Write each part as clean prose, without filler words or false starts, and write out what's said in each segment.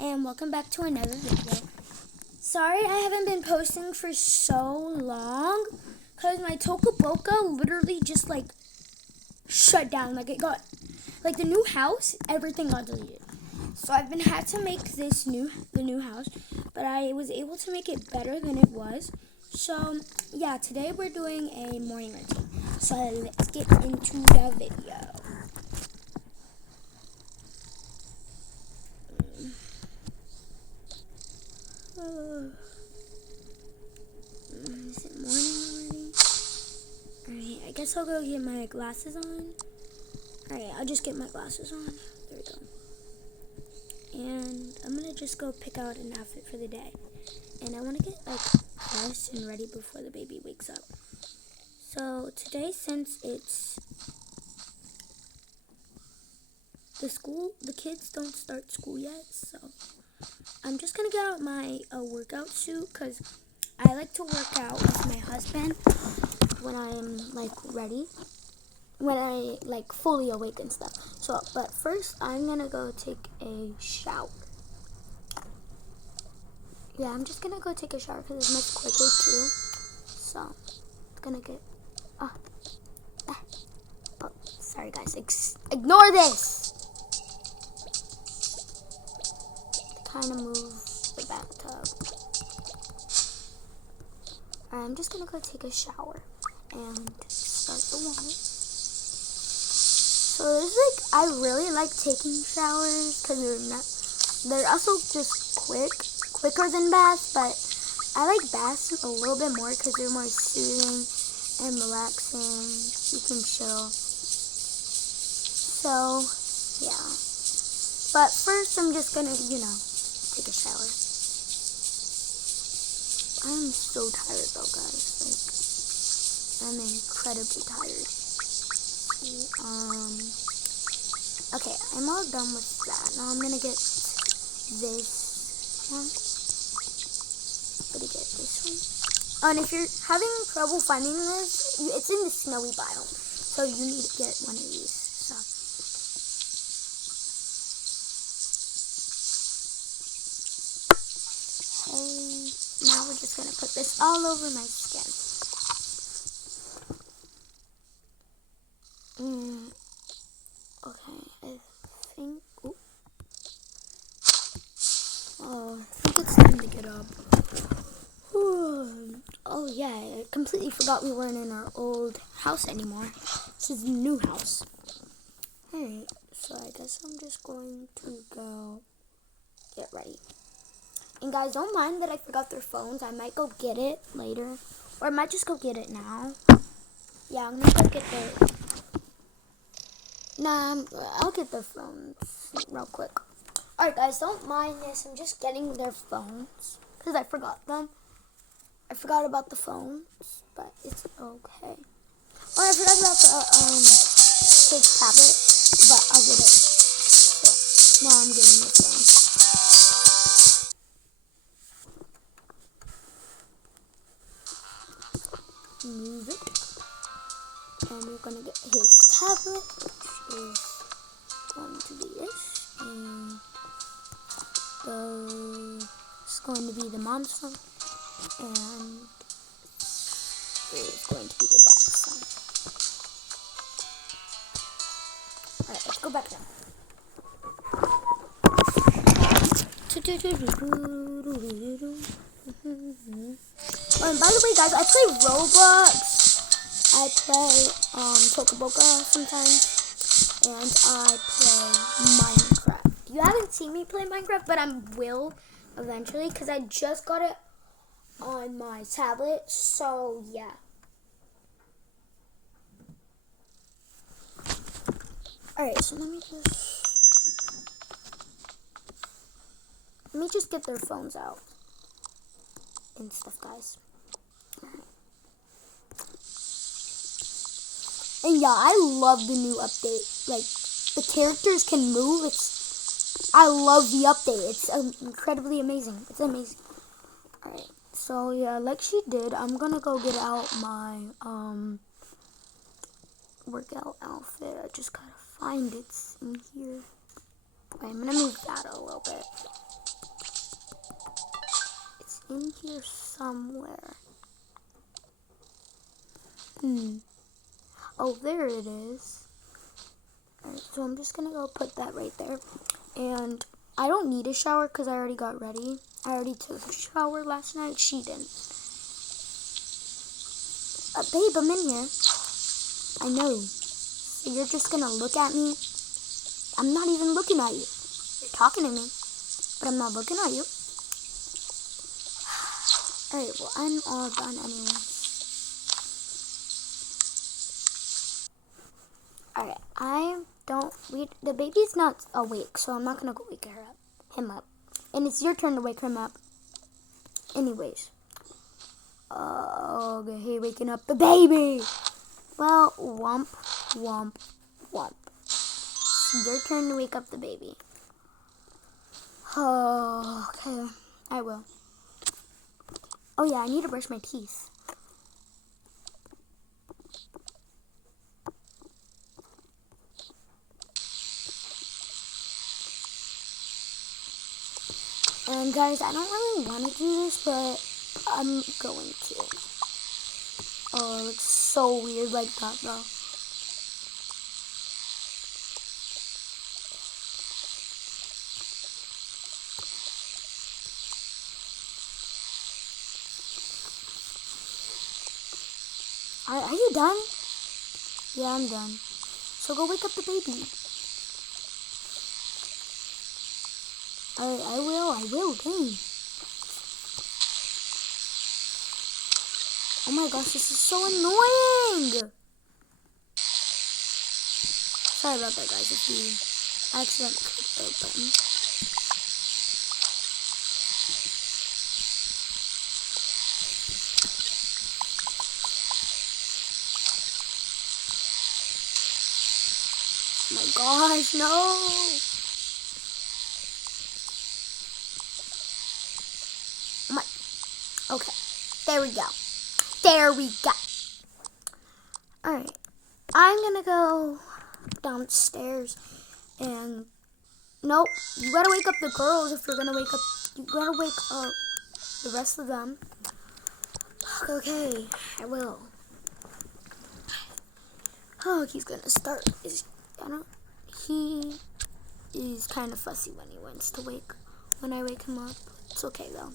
and welcome back to another video. Sorry I haven't been posting for so long because my Toca boca literally just shut down. Like it got the new house, everything got deleted. So I've been had to make the new house, but I was able to make it better than it was. So yeah, today we're doing a morning routine. So let's get into the video. Is it morning already? Alright, I guess I'll go get my glasses on. Alright, I'll just get my glasses on. There we go. And I'm gonna just go pick out an outfit for the day. And I wanna get dressed and ready before the baby wakes up. So today, since it's the kids don't start school yet, so I'm just gonna get out my workout suit because I like to work out with my husband when I'm ready, when I fully awake and stuff. So, but first I'm gonna go take a shower. Yeah, I'm just gonna go take a shower because it's much quicker too. So, I'm gonna get. Oh, sorry guys, ignore this. Kind of move the bathtub. Alright, I'm just gonna go take a shower and start the water. So there's I really like taking showers because they're also just quicker than baths, but I like baths a little bit more because they're more soothing and relaxing. You can chill. So yeah. But first I'm just gonna, take a shower. I'm so tired though, guys. I'm incredibly tired. Okay, I'm all done with that. Now I'm gonna get this one. I'm gonna get this one. Oh, and if you're having trouble finding this, it's in the snowy biome. So you need to get one of these. So. Hey, now we're just gonna put this all over my skin. Okay, I think it's time to get up. Oh yeah, I completely forgot we weren't in our old house anymore. This is the new house. Alright, so I guess I'm just going to go get ready. And guys, don't mind that I forgot their phones. I might go get it later. Or I might just go get it now. Yeah, I'm gonna go get their... Nah, I'll get their phones real quick. Alright guys, don't mind this. I'm just getting their phones. Because I forgot them. I forgot about the phones. But it's okay. Oh, I forgot about the kid's tablet. But I'll get it. So, now I'm getting the phone. Move it. And we're gonna get his tablet, which is going to be this, and it's going to be the mom's phone, and it's going to be the dad's phone. Alright, let's go back down. Oh, and by the way, guys, I play Roblox. I play Toca boca sometimes, and I play Minecraft. You haven't seen me play Minecraft, but I will eventually because I just got it on my tablet. So yeah. All right, so let me just get their phones out and stuff, guys. And yeah, I love the new update. The characters can move. I love the update. It's incredibly amazing. It's amazing. Alright, so yeah, like she did, I'm gonna go get out my workout outfit. I just gotta find it in here. Okay, I'm gonna move that a little bit. here somewhere. Oh, there it is. Alright, so I'm just gonna go put that right there. And I don't need a shower because I already got ready. I already took a shower last night. She didn't. Babe, I'm in here. I know. So you're just gonna look at me? I'm not even looking at you. You're talking to me, but I'm not looking at you. Alright, well, I'm all done anyway. Alright, the baby's not awake, so I'm not gonna go wake him up. And it's your turn to wake him up. Anyways. Okay, waking up the baby. Well, womp, womp, womp. It's your turn to wake up the baby. Oh, okay, I will. Oh yeah, I need to brush my teeth. And guys, I don't really want to do this, but I'm going to. Oh, it looks so weird like that, though. Are you done? Yeah, I'm done. So go wake up the baby. I will, dang. Oh my gosh, this is so annoying! Sorry about that, guys, if you accidentally clicked the button. Oh my gosh, no! Okay, there we go. There we go. Alright, I'm gonna go downstairs and nope, you gotta wake up the girls if you're gonna wake up. You gotta wake up the rest of them. Okay, I will. Oh, he's gonna start. He is kind of fussy when he wants to when I wake him up. It's okay though.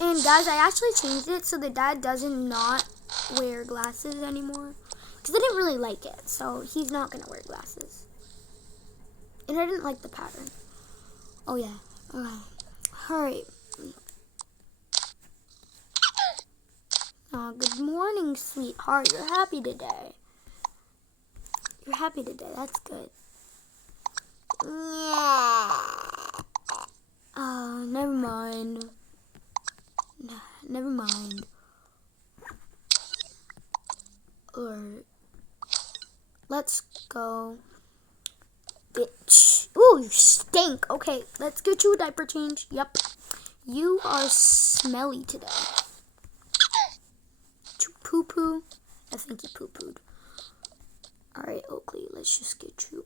And guys, I actually changed it so the dad doesn't not wear glasses anymore. Because I didn't really like it. So he's not going to wear glasses. And I didn't like the pattern. Oh yeah. Alright. Oh, good morning, sweetheart. You're happy today. You're happy today. That's good. Yeah. Never mind. Never mind. Alright. Let's go. Bitch. Ooh, you stink. Okay, let's get you a diaper change. Yep. You are smelly today. Did you poo-poo? I think you poo-pooed. Alright, Oakley, let's just get you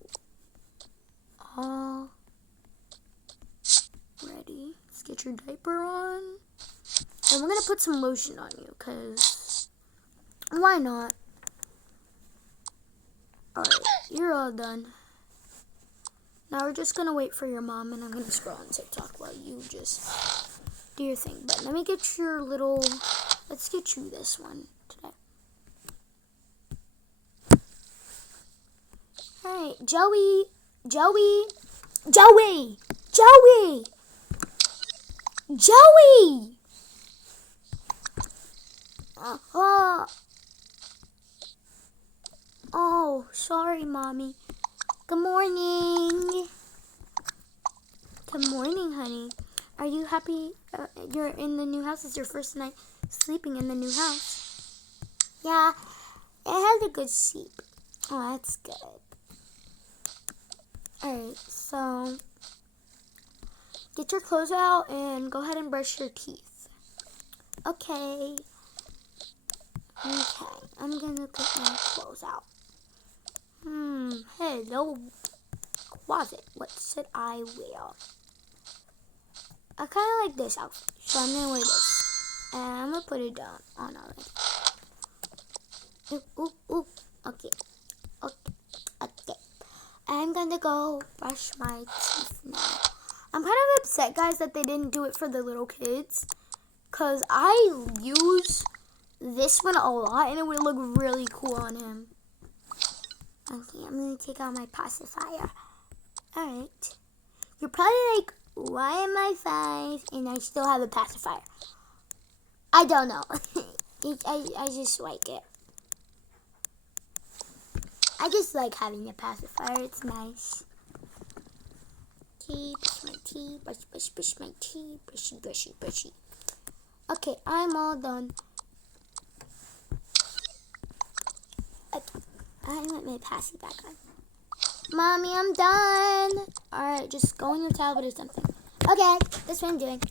all ready. Let's get your diaper on. And we're going to put some lotion on you, because why not? Alright, you're all done. Now we're just going to wait for your mom, and I'm going to scroll on TikTok while you just do your thing. But let me get your let's get you this one today. Alright, Joey. Oh, sorry, Mommy. Good morning. Good morning, honey. Are you happy you're in the new house? It's your first night sleeping in the new house. Yeah, it had a good sleep. Oh, that's good. Alright, so get your clothes out and go ahead and brush your teeth. Okay. Okay, I'm gonna get my clothes out. Hello, closet. What should I wear? I kind of like this outfit, so I'm gonna wear this. And I'm gonna put it down on already. Ooh. Okay. I'm gonna go brush my teeth now. I'm kind of upset, guys, that they didn't do it for the little kids. Because I use this one a lot, and it would look really cool on him. Okay, I'm gonna take out my pacifier. Alright. You're probably like, why am I 5 and I still have a pacifier? I don't know. I just like it. I just like having a pacifier. It's nice. Okay, brush my teeth. Brush my teeth. Brushy. Okay, I'm all done. Okay, I want my passy back on. Mommy, I'm done. Alright, just go on your tablet or something. Okay, that's what I'm doing.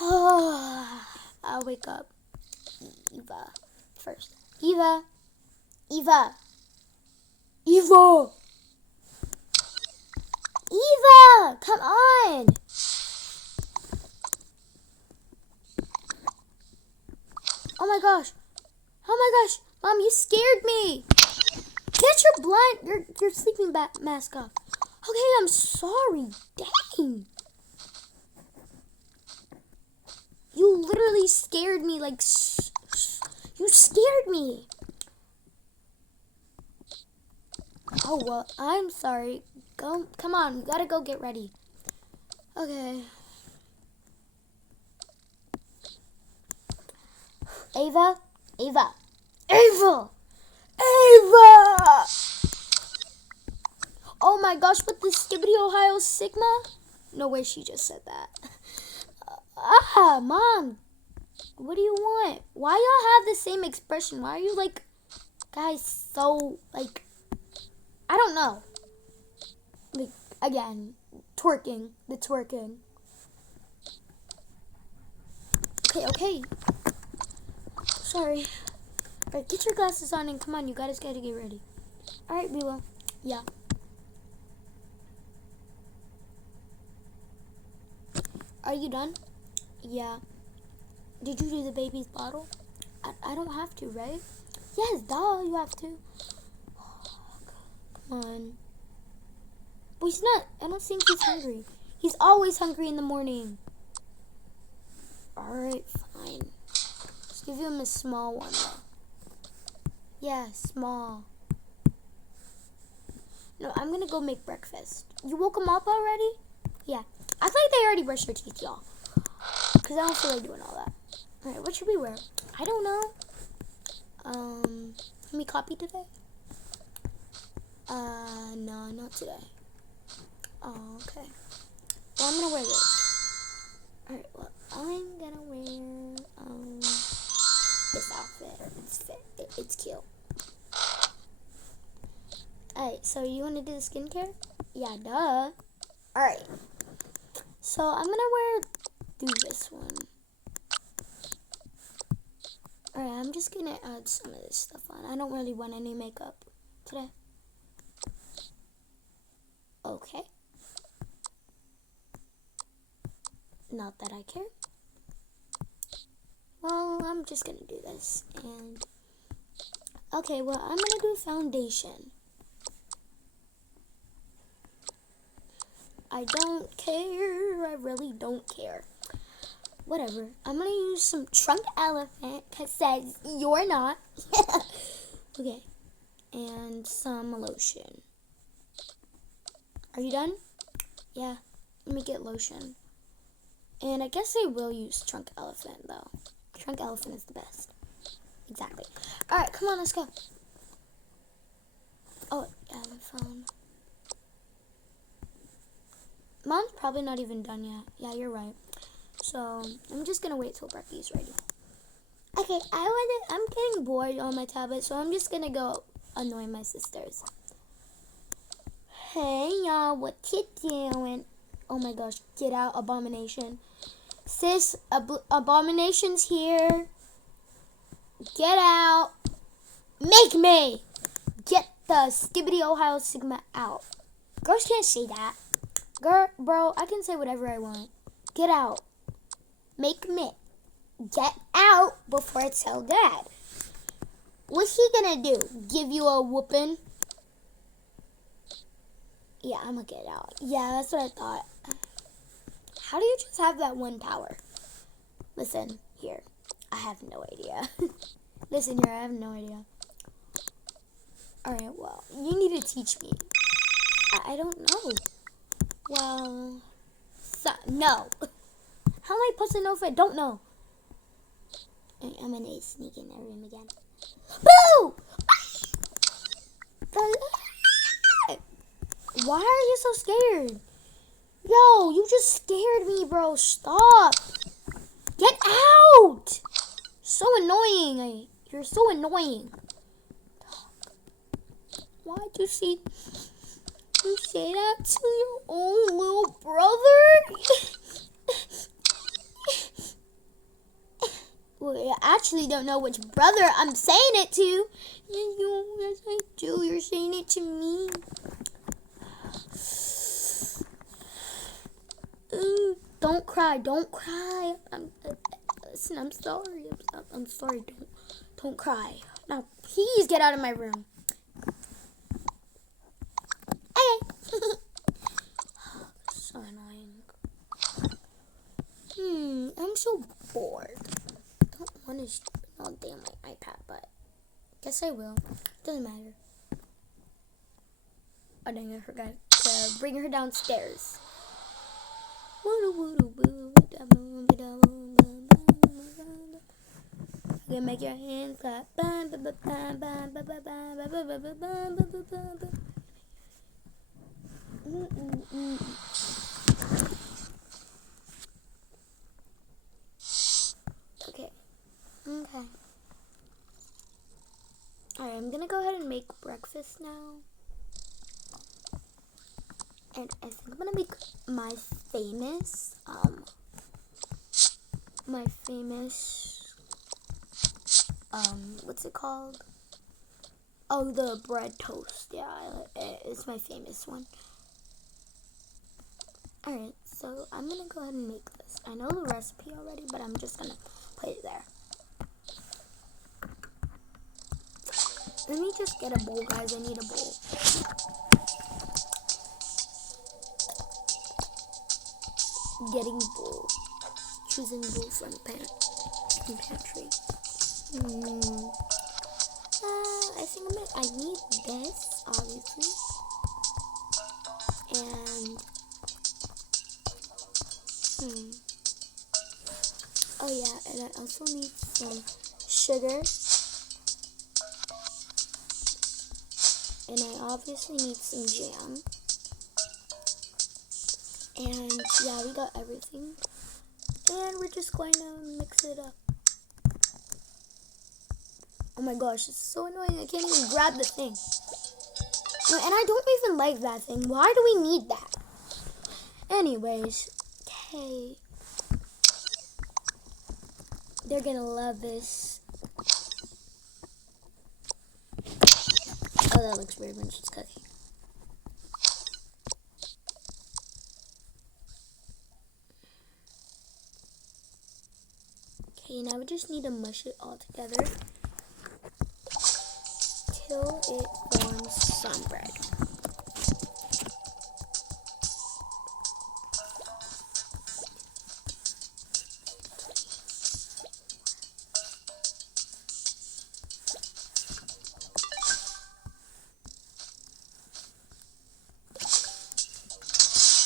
I'll wake up Eva first. Eva, come on. Oh my gosh, Mom, you scared me. Get your sleeping mask off. Okay, I'm sorry. Dang. You literally scared me. Like, you scared me. Oh, well, I'm sorry. Come on, we gotta go get ready. Okay. Ava! Oh my gosh, with the Skibbity Ohio Sigma? No way she just said that. Mom, what do you want? Why y'all have the same expression? Why are you like, guys, so, like, I don't know. Like, again, the twerking. Okay. Sorry. Alright, get your glasses on and come on, you guys gotta get ready. Alright, Bila. Yeah. Are you done? Yeah. Did you do the baby's bottle? I don't have to, right? Yes, duh, you have to. Come on. But he's not. I don't think he's hungry. He's always hungry in the morning. Alright, fine. Let's give him a small one, though. Yeah, small. No, I'm gonna go make breakfast. You woke him up already? Yeah. I feel like they already brushed their teeth, y'all. Because I don't feel like doing all that. Alright, what should we wear? I don't know. Can we copy today? No, not today. Oh, okay. Well, I'm gonna wear this. Alright, well, I'm gonna wear, this outfit. It's cute. Alright, so you wanna do the skincare? Yeah, duh. Alright. So, I'm gonna do this one. Alright, I'm just gonna add some of this stuff on. I don't really want any makeup today. Okay. Not that I care. Well, I'm just gonna do this. And okay, well, I'm gonna do foundation. I don't care. I really don't care. Whatever. I'm gonna use some Trunk Elephant because says you're not. Okay. And some lotion. Are you done? Yeah. Let me get lotion. And I guess I will use Trunk Elephant though. Trunk Elephant is the best. Exactly. Alright, come on, let's go. Oh, yeah, my phone. Mom's probably not even done yet. Yeah, you're right. So, I'm just gonna wait till Brecky's ready. Okay, I'm getting bored on my tablet, so I'm just gonna go annoy my sisters. Hey, y'all, what you doing? Oh my gosh, get out, Abomination. Sis, Abomination's here. Get out. Make me. Get the Skibbity Ohio Sigma out. Girls can't say that. Girl, bro, I can say whatever I want. Get out. Make me get out before I tell Dad. What's he gonna do? Give you a whooping? Yeah, I'm gonna get out. Yeah, that's what I thought. How do you just have that one power? Listen, here. I have no idea. Listen here, I have no idea. Alright, well, you need to teach me. I don't know. Well, no. How am I supposed to know if I don't know? I'm gonna sneak in their room again. Boo! Why are you so scared? Yo, you just scared me, bro. Stop. Get out! So annoying. You're so annoying. Why'd you say that to your own little brother? Well, I actually don't know which brother I'm saying it to. Yes, I do. You're saying it to me. Ooh, don't cry. Don't cry. Listen, I'm sorry. I'm sorry. Don't cry. Now, please get out of my room. Okay. So annoying. I'm so bored. I don't want to spend all day on my iPad, but guess I will. Doesn't matter. Oh dang, I forgot to bring her downstairs. You can make your hands clap. Okay. Alright, I'm gonna go ahead and make breakfast now. And I think I'm gonna make my famous, what's it called? Oh, the bread toast. Yeah, it's my famous one. Alright, so I'm gonna go ahead and make this. I know the recipe already, but I'm just gonna put it there. Let me just get a bowl, guys. I need a bowl. Getting bowl. Choosing bowl from pantry. I think I need this, obviously. And oh yeah, and I also need some sugar. And I obviously need some jam. And yeah, we got everything. And we're just going to mix it up. Oh my gosh, it's so annoying. I can't even grab the thing. No, and I don't even like that thing. Why do we need that? Anyways, okay. They're gonna love this. Oh, that looks weird when she's cooking. Okay, now we just need to mush it all together till it forms some bread.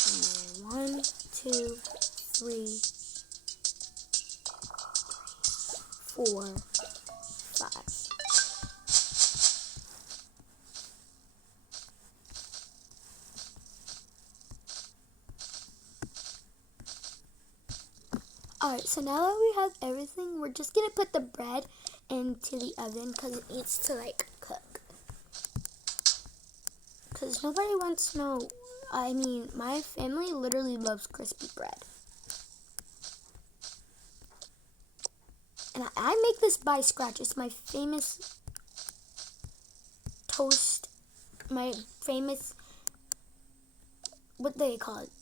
And 1, 2, 3, 4, 5. Alright, so now that we have everything, we're just gonna put the bread into the oven because it needs to cook. Because nobody wants to know. I mean, my family literally loves crispy bread. And I make this by scratch. It's my famous toast. My famous, what do they call it?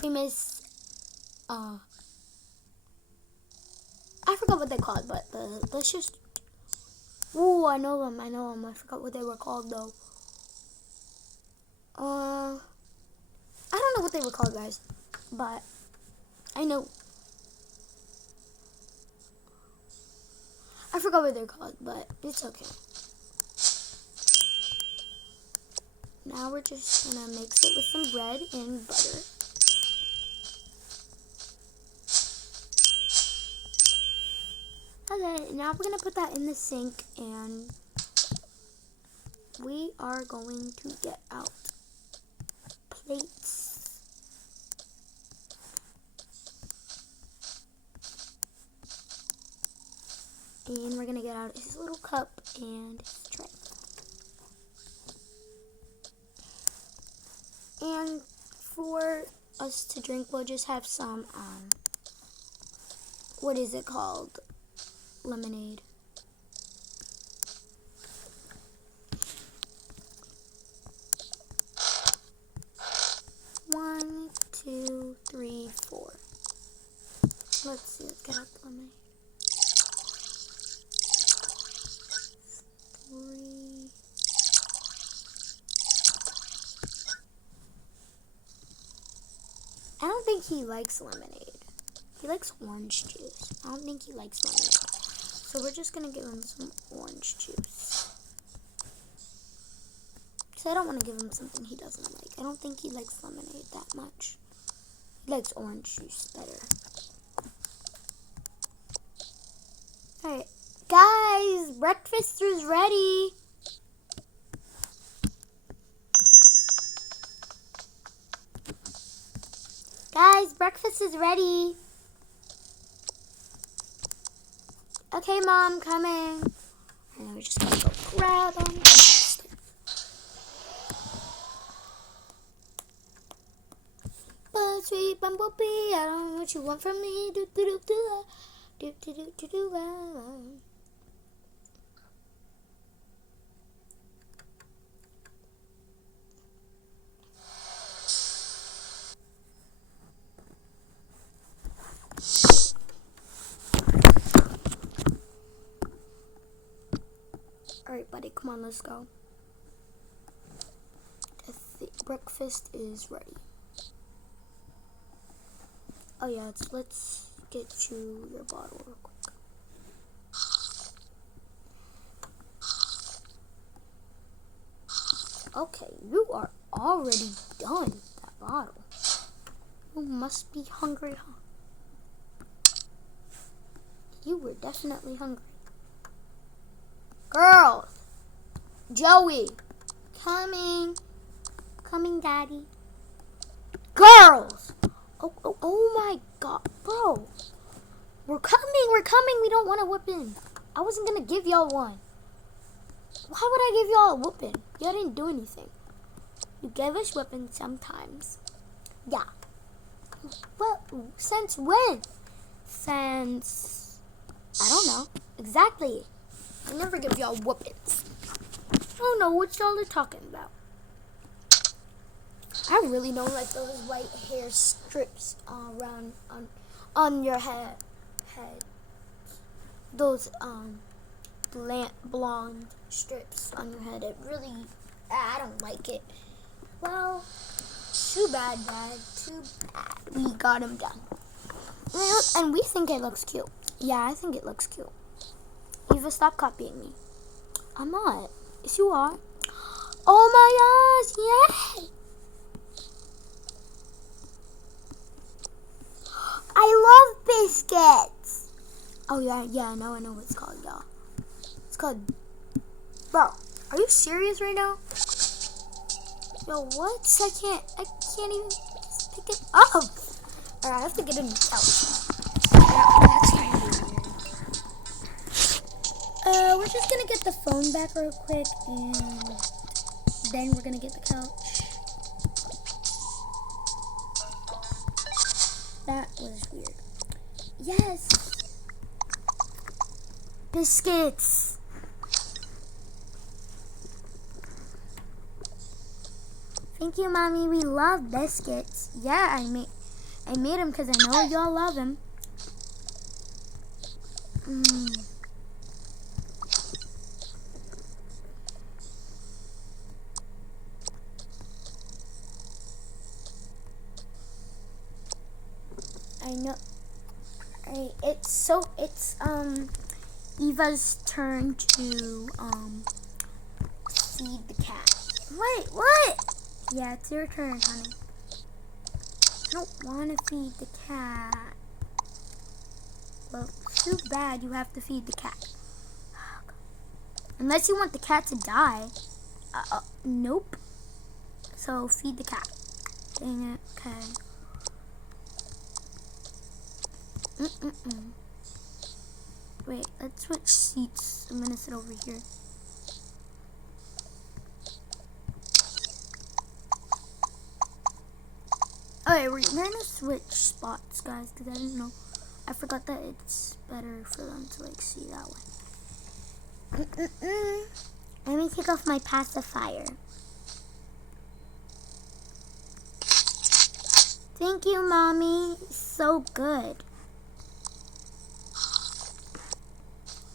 famous, I forgot what they're called, but let's just, ooh, I know them, I forgot what they were called, though. I don't know what they were called, guys, but I know. I forgot what they're called, but it's okay. Now we're just gonna mix it with some bread and butter. Okay, now we're gonna put that in the sink, and we are going to get out plates. And we're gonna get out his little cup and his tray. And for us to drink, we'll just have some, what is it called? Lemonade. One, two, three, four. Let's see, let's get out the lemonade. Three. I don't think he likes lemonade. He likes orange juice. I don't think he likes lemonade. So we're just gonna give him some orange juice. So I don't want to give him something he doesn't like. I don't think he likes lemonade that much. He likes orange juice better. Alright, guys, breakfast is ready. Guys, breakfast is ready. Okay, Mom, coming. And then we're just gonna go grab them. But sweet bumblebee, I don't know what you want from me. Do do do do do do do do do. Alright, buddy, come on, let's go. Breakfast is ready. Oh yeah, let's get you your bottle real quick. Okay, you are already done with that bottle. You must be hungry, huh? You were definitely hungry. Girls! Joey! Coming! Coming, Daddy. Girls! Oh my God, bro. We're coming. We don't want a whipping. I wasn't gonna give y'all one. Why would I give y'all a whooping? Y'all didn't do anything. You gave us whipping sometimes. Yeah. Well, since when? Since, I don't know. Exactly. I never give y'all whoopings. I don't know what y'all are talking about. I really don't like those white hair strips around on your head. Those blonde strips on your head. It really, I don't like it. Well, too bad, Dad. Too bad. We got him done. And we think it looks cute. Yeah, I think it looks cute. Eva, stop copying me. I'm not. Yes, you are. Oh my gosh, yay! I love biscuits. Oh yeah, now I know what it's called, y'all. It's called, bro, are you serious right now? Yo, what? I can't even just pick it up. Alright, I have to get a new couch. Yeah, that's kind of weird. We're just gonna get the phone back real quick, and then we're gonna get the couch. That was weird. Yes! Biscuits! Thank you, Mommy. We love biscuits. Yeah, I mean, I made him because I know y'all love him. I know. Alright, it's Eva's turn to feed the cat. Wait, what? Yeah, it's your turn, honey. I don't want to feed the cat. Well, too bad you have to feed the cat. Unless you want the cat to die. Nope. So, feed the cat. Dang it, okay. Wait, let's switch seats. I'm gonna sit over here. Alright, we're gonna switch spots, guys, because I didn't know. I forgot that it's better for them to, like, see that way. Let me take off my pacifier. Thank you, Mommy. So good.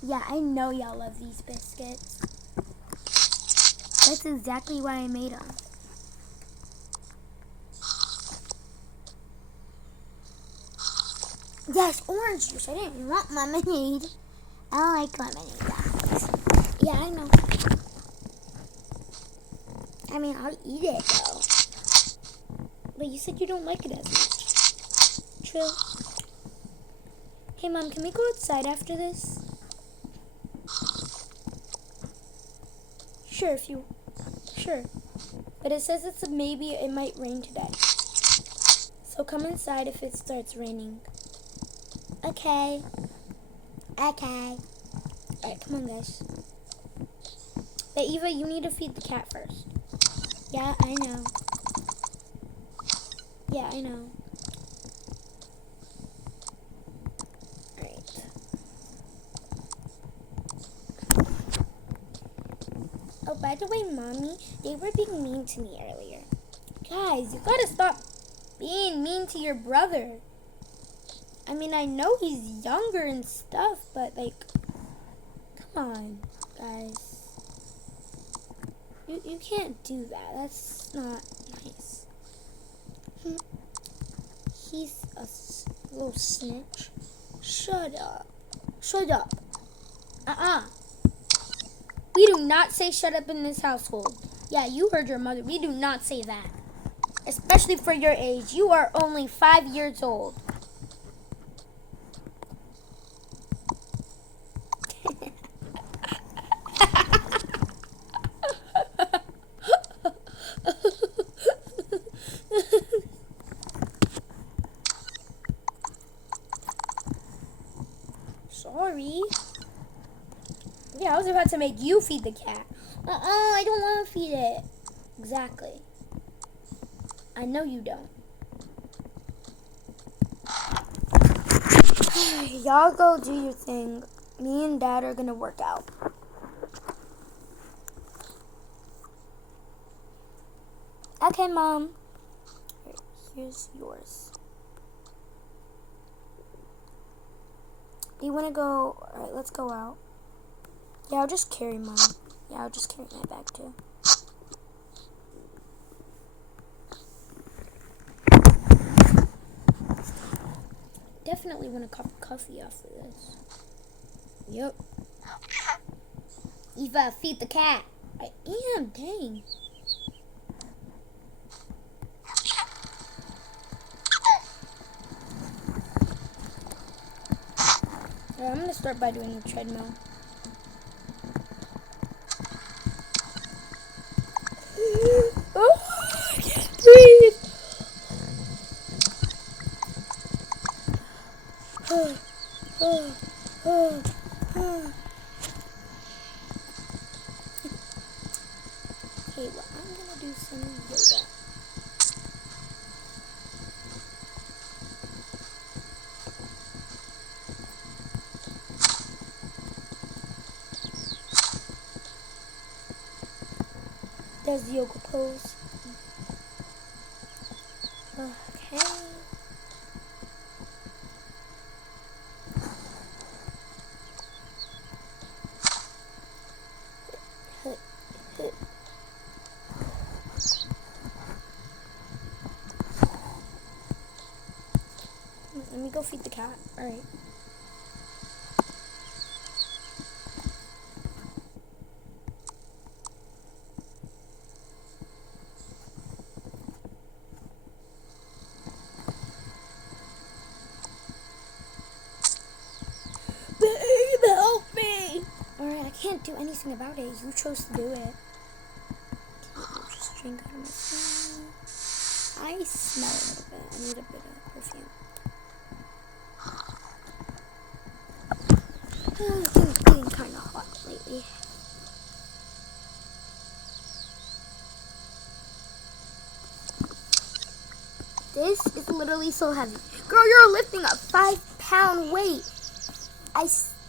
Yeah, I know y'all love these biscuits. That's exactly why I made them. Yes, orange juice. I didn't want lemonade. I don't like lemonade that much. Yeah, I know. I mean, I'll eat it, though. But you said you don't like it as much. True. Hey, Mom, can we go outside after this? Sure. But it says it's a maybe, it might rain today. So come inside if it starts raining. Okay. Alright, come on, guys. But Eva, you need to feed the cat first. Yeah, I know. Alright. Oh, by the way, Mommy, they were being mean to me earlier. Guys, you gotta stop being mean to your brother. I mean, I know he's younger and stuff, but, like, come on, guys. You can't do that. That's not nice. He's a little snitch. Shut up. We do not say shut up in this household. Yeah, you heard your mother. We do not say that. Especially for your age. You are only 5 years old. Sorry. Yeah, I was about to make you feed the cat. I don't want to feed it. Exactly. I know you don't. Y'all go do your thing. Me and Dad are going to work out. Okay, Mom. Here's yours. Do you want to go? All right, let's go out. Yeah, I'll just carry mine. Yeah, I'll just carry my bag too. Definitely want a cup of coffee after this. Yep. Eva, feed the cat. I am, dang. Alright, I'm gonna start by doing the treadmill. Oh, I can't breathe. Okay, well, I'm gonna do some yoga. There's the yoga pose. Okay. go feed the cat. All right. Babe, help me! Alright, I can't do anything about it. You chose to do it. Just drink out of my phone. I smell a little bit. I need a bit of perfume. Things getting kind of hot lately. This is literally so heavy. Girl, you're lifting a 5-pound weight.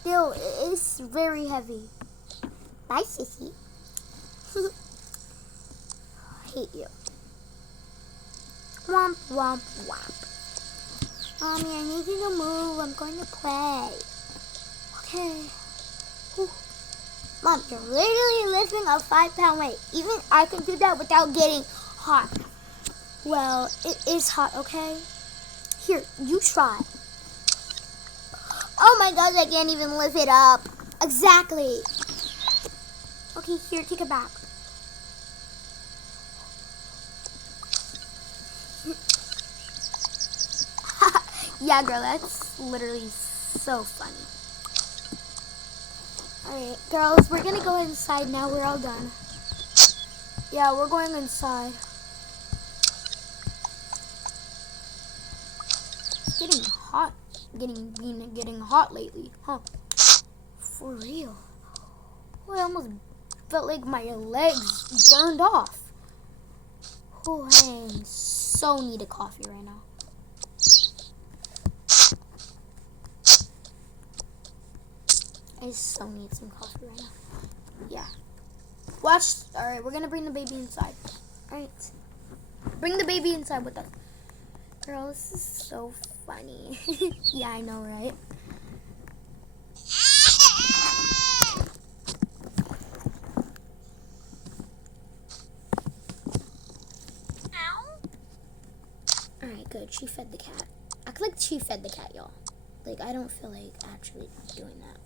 It is very heavy. Bye, sissy. Hate you. Womp, womp, womp. Mommy, I need you to move. I'm going to play. Okay. Whew. Mom, you're literally lifting a 5-pound weight. Even I can do that without getting hot. Well, it is hot, okay? Here, you try. Oh my gosh, I can't even lift it up. Exactly. Okay, here, take it back. Yeah, girl, that's literally so funny. Alright, girls, we're gonna go inside now. We're all done. Yeah, we're going inside. It's getting hot. Getting hot lately, huh? For real. Oh, I almost felt like my legs burned off. Oh, I so need a coffee right now. I so need some coffee right now. Yeah. Watch. Alright, we're gonna bring the baby inside. Alright. Bring the baby inside with us. Girl, this is so funny. Yeah, I know, right? Alright, good. She fed the cat. Act like she fed the cat, y'all. Like, I don't feel like actually doing that.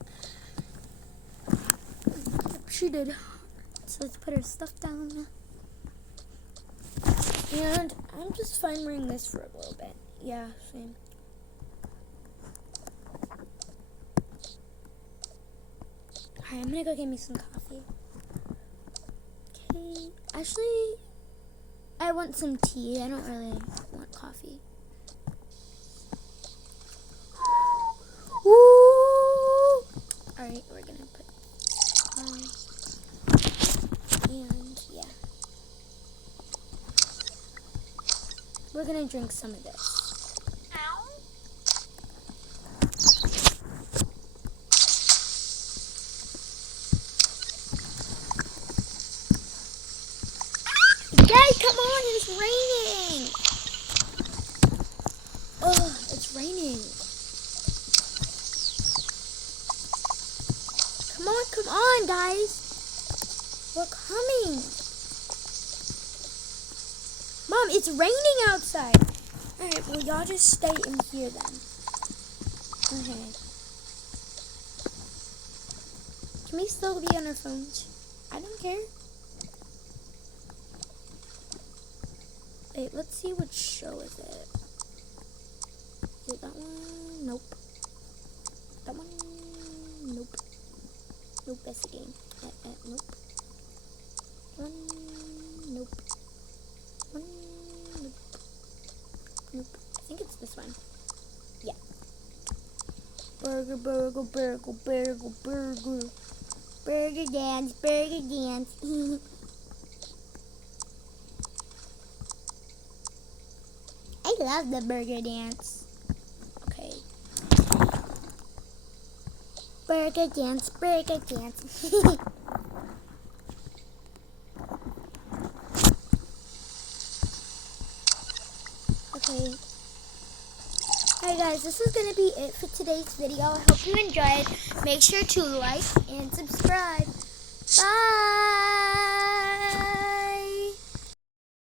She did. So let's put her stuff down. And I'm just fine wearing this for a little bit. Yeah, same. Alright, I'm gonna go get me some coffee. Okay. Actually, I want some tea. I don't really want coffee. Woo! Alright, we're gonna put and yeah. We're gonna drink some of this. Guys, come on, it's raining. Oh, it's raining. Come on, guys. We're coming. Mom, it's raining outside. Alright, well, y'all just stay in here then. Okay. Can we still be on our phones? I don't care. Wait, let's see which show is it. Is it that one? Nope. That one? Nope. Nope, that's the game. Nope. One? Nope. One? Nope. Nope. I think it's this one. Yeah. Burger, burger, burger, burger, burger. Burger dance, burger dance. I love the burger dance. Okay. Burger dance, burger dance. Okay. Alright guys, this is going to be it for today's video. I hope you enjoyed. Make sure to like and subscribe. Bye!